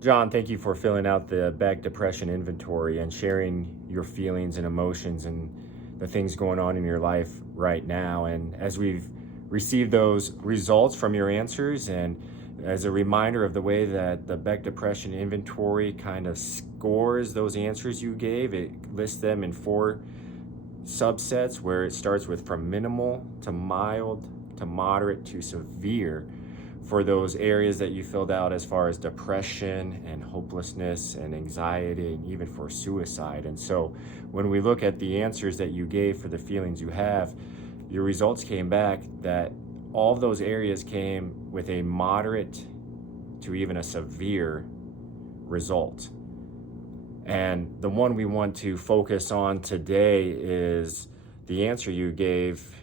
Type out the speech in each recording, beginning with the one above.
John, thank you for filling out the back depression inventory and sharing your feelings and emotions and the things going on in your life right now. And as we've received those results from your answers, and as a reminder of the way that the Beck Depression Inventory kind of scores those answers you gave, it lists them in four subsets where it starts with from minimal to mild to moderate to severe for those areas that you filled out as far as depression and hopelessness and anxiety and even for suicide. And so when we look at the answers that you gave for the feelings you have, your results came back that all of those areas came with a moderate to even a severe result. And the one we want to focus on today is the answer you gave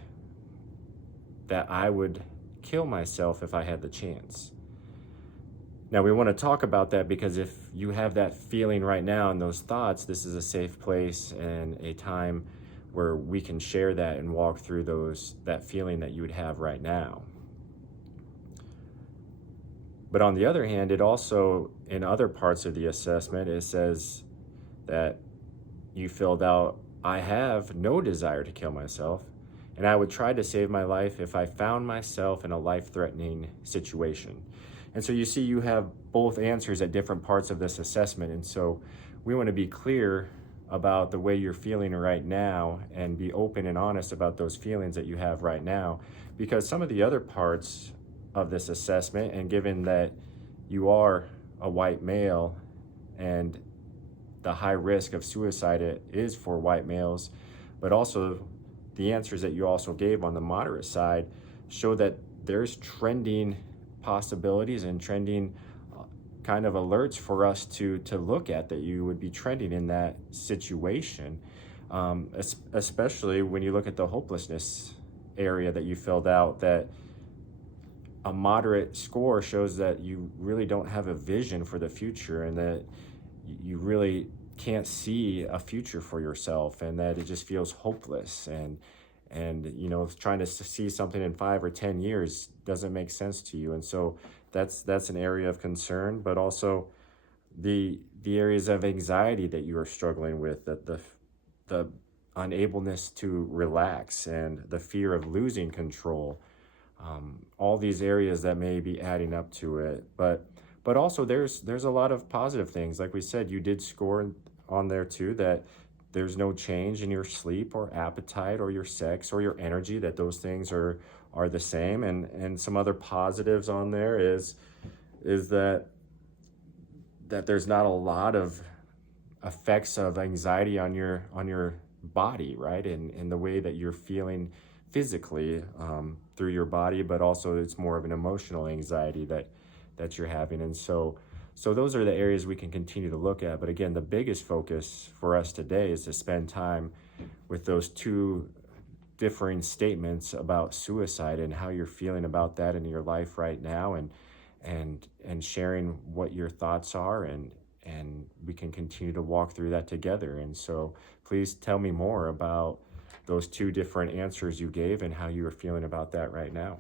that I would kill myself if I had the chance. Now, we want to talk about that because if you have that feeling right now and those thoughts, this is a safe place and a time where we can share that and walk through that feeling that you would have right now. But on the other hand, it also, in other parts of the assessment, it says that you filled out, I have no desire to kill myself, and I would try to save my life if I found myself in a life-threatening situation. And so you see, you have both answers at different parts of this assessment. And so we want to be clear about the way you're feeling right now and be open and honest about those feelings that you have right now, because some of the other parts of this assessment, and given that you are a white male and the high risk of suicide is for white males, but also the answers that you also gave on the moderate side show that there's trending possibilities and trending kind of alerts for us to look at, that you would be trending in that situation, especially when you look at the hopelessness area that you filled out, that a moderate score shows that you really don't have a vision for the future and that you really can't see a future for yourself, and that it just feels hopeless, and trying to see something in 5 or 10 years doesn't make sense to you. And so that's an area of concern, but also the areas of anxiety that you are struggling with, that the unableness to relax and the fear of losing control, all these areas that may be adding up to it. But also there's a lot of positive things. Like we said, you did score on there too, that there's no change in your sleep or appetite or your sex or your energy, that those things are the same. And some other positives on there is that there's not a lot of effects of anxiety on your body, right? In the way that you're feeling physically through your body, but also it's more of an emotional anxiety that you're having. And so those are the areas we can continue to look at. But again, the biggest focus for us today is to spend time with those two differing statements about suicide and how you're feeling about that in your life right now, and sharing what your thoughts are, and we can continue to walk through that together. And so please tell me more about those two different answers you gave and how you are feeling about that right now.